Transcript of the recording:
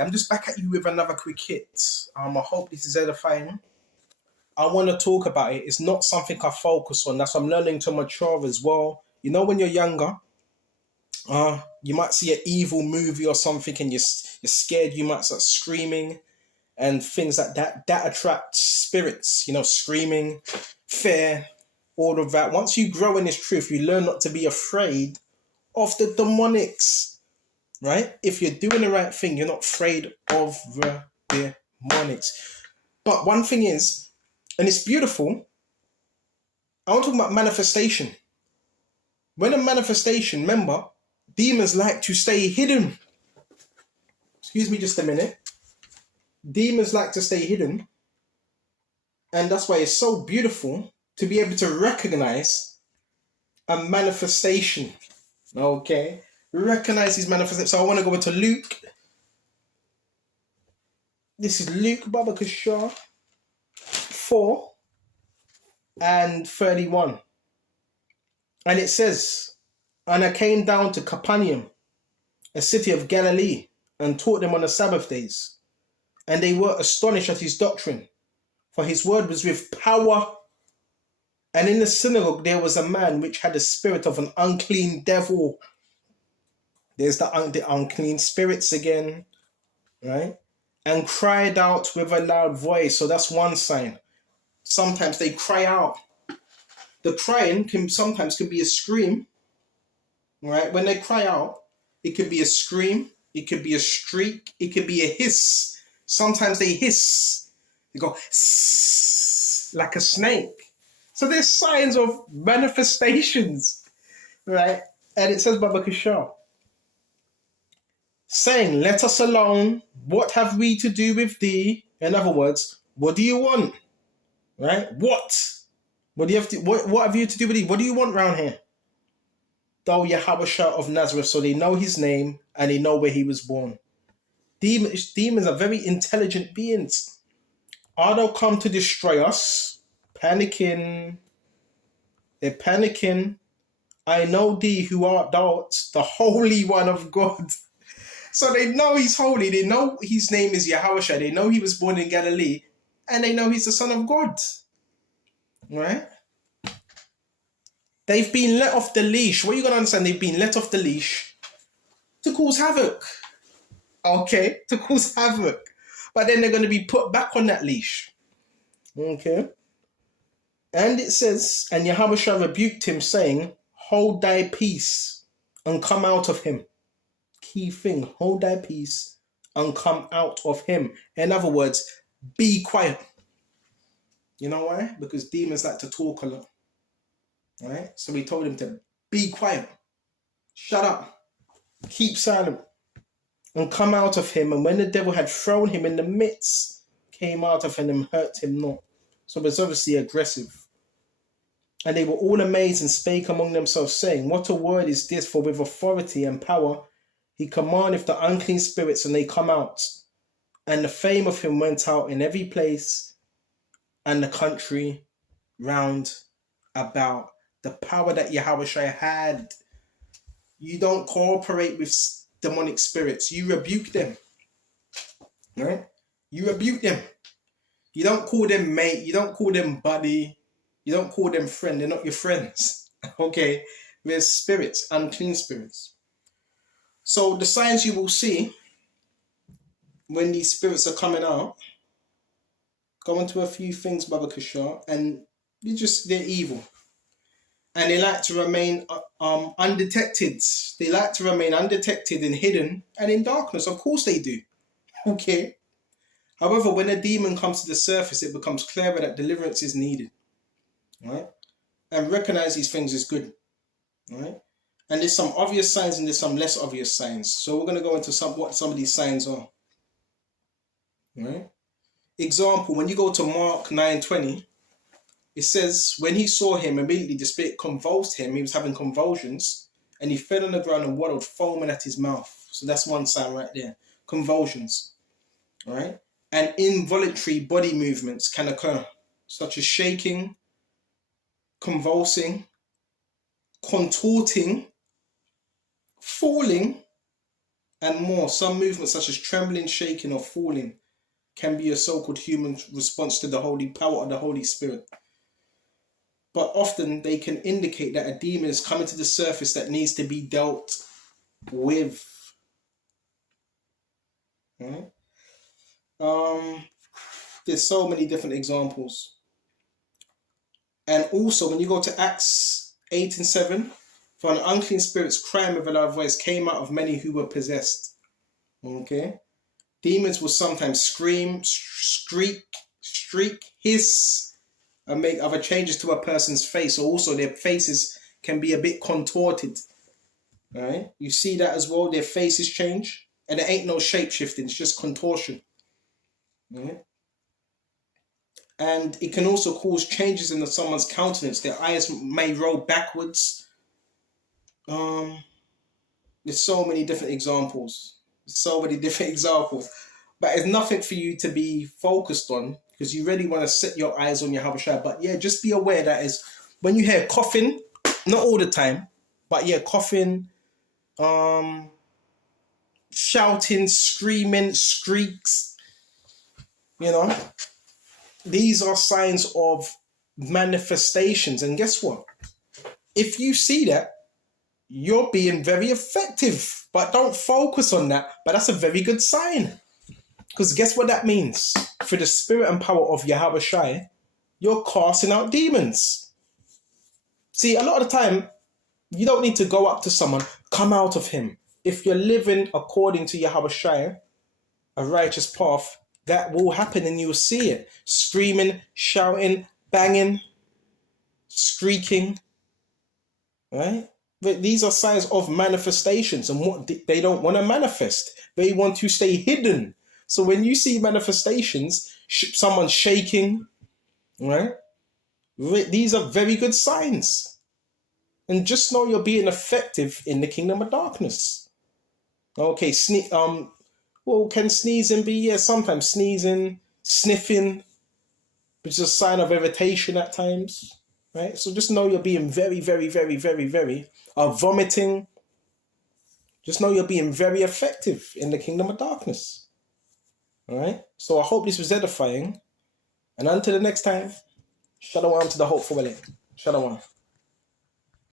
I'm just back at you with another quick hit. I hope this is edifying. I want to talk about it. It's not something I focus on. That's why I'm learning to mature as well. You know, when you're younger, you might see an evil movie or something, and you're scared. You might start screaming and things like that. That attracts spirits. You know, screaming, fear, all of that. Once you grow in this truth, you learn not to be afraid of the demonics. Right? If you're doing the right thing, you're not afraid of the demonics. But one thing is, and it's beautiful, I want to talk about manifestation. When a manifestation, remember, demons like to stay hidden. Excuse me just a minute. Demons like to stay hidden. And that's why it's so beautiful to be able to recognize a manifestation. Okay? Recognize these manifestations. So I want to go into Luke. This is Luke Baba Kishar 4 and 31. And it says, and I came down to Capernaum, a city of Galilee, and taught them on the Sabbath days. And they were astonished at his doctrine, for his word was with power. And in the synagogue there was a man which had the spirit of an unclean devil. There's the unclean spirits again, right? And cried out with a loud voice. So that's one sign. Sometimes they cry out. The crying sometimes can be a scream, right? When they cry out, it could be a scream, it could be a shriek, it could be a hiss. Sometimes they hiss. They go like a snake. So there's signs of manifestations, right? And it says, Baba Kishar, saying, let us alone. What have we to do with thee? In other words, what do you want? Right? What? What do you have to? What have you to do with thee? What do you want round here? Thou Yahweh of Nazareth. So they know his name and they know where he was born. Demons are very intelligent beings. Are they come to destroy us? Panicking. They're panicking. I know thee who art thou, the Holy One of God. So they know he's holy. They know his name is Yahweh. They know he was born in Galilee. And they know he's the Son of God. Right? They've been let off the leash. What are you going to understand? They've been let off the leash to cause havoc. Okay? To cause havoc. But then they're going to be put back on that leash. Okay? And it says, and Yahweh rebuked him, saying, hold thy peace and come out of him. Key thing, hold thy peace and come out of him. In other words, be quiet. You know why? Because demons like to talk a lot. Right? So we told him to be quiet. Shut up. Keep silent. And come out of him. And when the devil had thrown him in the midst, came out of him and hurt him not. So it's obviously aggressive. And they were all amazed and spake among themselves, saying, what a word is this, for with authority and power he commandeth the unclean spirits, and they come out. And the fame of him went out in every place and the country round about. The power that Yahweh had. You don't cooperate with demonic spirits. You rebuke them. Right? You rebuke them. You don't call them mate. You don't call them buddy. You don't call them friend. They're not your friends. Okay? They're spirits, unclean spirits. So the signs you will see when these spirits are coming out, go into a few things, Baba Kishar, and they're evil. And they like to remain undetected. They like to remain undetected and hidden and in darkness. Of course they do. Okay? However, when a demon comes to the surface, it becomes clearer that deliverance is needed. Right? And recognize these things is good. Right? And there's some obvious signs and there's some less obvious signs. So we're going to go into what some of these signs are. Right? Example, when you go to Mark 9:20, it says, when he saw him, immediately the spirit convulsed him. He was having convulsions. And he fell on the ground and waddled, foaming at his mouth. So that's one sign right there. Convulsions. All right? And involuntary body movements can occur, such as shaking, convulsing, contorting, falling, and more. Some movements, such as trembling, shaking, or falling, can be a so-called human response to the holy power of the Holy Spirit. But often they can indicate that a demon is coming to the surface that needs to be dealt with. Right? There's so many different examples. And also, when you go to Acts 8 and 7, for an unclean spirit's crying with a loud voice came out of many who were possessed. Okay? Demons will sometimes scream, shriek, hiss, and make other changes to a person's face. Also, their faces can be a bit contorted. Right? You see that as well? Their faces change. And there ain't no shape shifting, it's just contortion. Right? And it can also cause changes in someone's countenance. Their eyes may roll backwards. There's so many different examples. But it's nothing for you to be focused on, because you really want to set your eyes on Yahweh Shai. But yeah, just be aware that is when you hear coughing, not all the time, but yeah, coughing, shouting, screaming, shrieks, these are signs of manifestations. And guess what? If you see that, you're being very effective. But don't focus on that. But that's a very good sign. Because guess what that means? For the spirit and power of Yahweh Shai, you're casting out demons. See, a lot of the time, you don't need to go up to someone, come out of him. If you're living according to Yahweh Shai, a righteous path, that will happen and you'll see it. Screaming, shouting, banging, squeaking, right? But these are signs of manifestations, and what they don't want to manifest. They want to stay hidden. So when you see manifestations, someone shaking, right? These are very good signs. And just know you're being effective in the kingdom of darkness. Okay, well, can sneezing be? Yeah, sometimes sneezing, sniffing, which is a sign of irritation at times, right? So just know you're being very, very, very, very, very, vomiting. Just know you're being very effective in the kingdom of darkness. All right? So I hope this was edifying. And until the next time, shalom to the hopeful elect. Shalom.